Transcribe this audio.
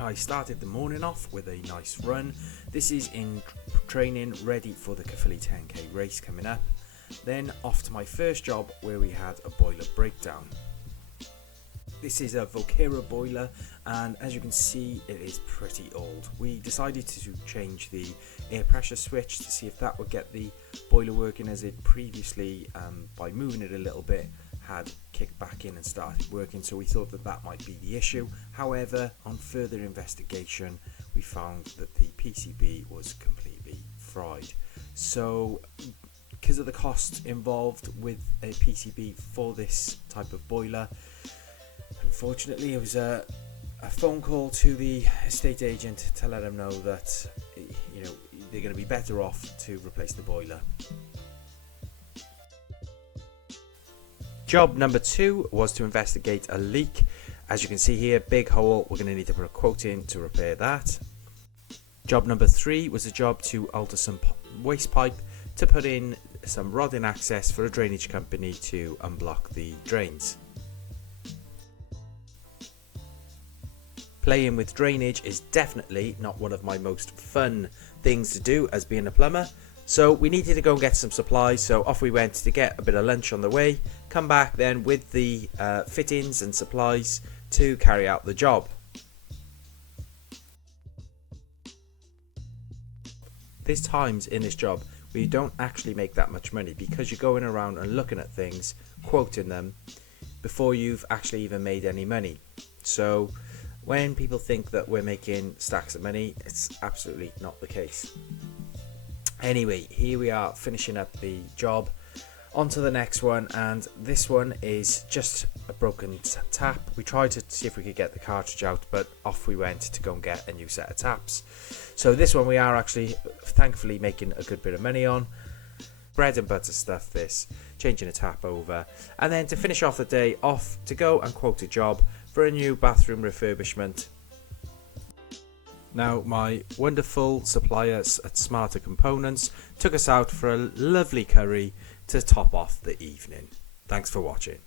I started the morning off with a nice run. This is in training, ready for the Caerphilly 10k race coming up. Then off to my first job where we had a boiler breakdown. This is a Volcera boiler, and as you can see it is pretty old. We decided to change the air pressure switch to see if that would get the boiler working, as it previously, by moving it a little bit, had kicked back in and started working, so we thought that that might be the issue. However, on further investigation we found that the PCB was completely fried. So because of the cost involved with a PCB for this type of boiler, unfortunately it was a phone call to the estate agent to let them know that they're going to be better off to replace the boiler. Job number 2 was to investigate a leak. As you can see here, big hole, we're going to need to put a quote in to repair that. Job number 3 was a job to alter some waste pipe to put in some rodding access for a drainage company to unblock the drains. Playing with drainage is definitely not one of my most fun things to do as being a plumber. So we needed to go and get some supplies, so off we went to get a bit of lunch on the way, come back then with the fittings and supplies to carry out the job. There's times in this job where you don't actually make that much money because you're going around and looking at things, quoting them, before you've actually even made any money. So when people think that we're making stacks of money, it's absolutely not the case. Anyway, here we are finishing up the job. On to the next one, and this one is just a broken tap. We tried to see if we could get the cartridge out, but off we went to go and get a new set of taps. So this one we are actually thankfully making a good bit of money on. Bread and butter stuff this, changing a tap over, and then to finish off the day, off to go and quote a job for a new bathroom refurbishment. Now, my wonderful suppliers at Smarter Components took us out for a lovely curry to top off the evening. Thanks for watching.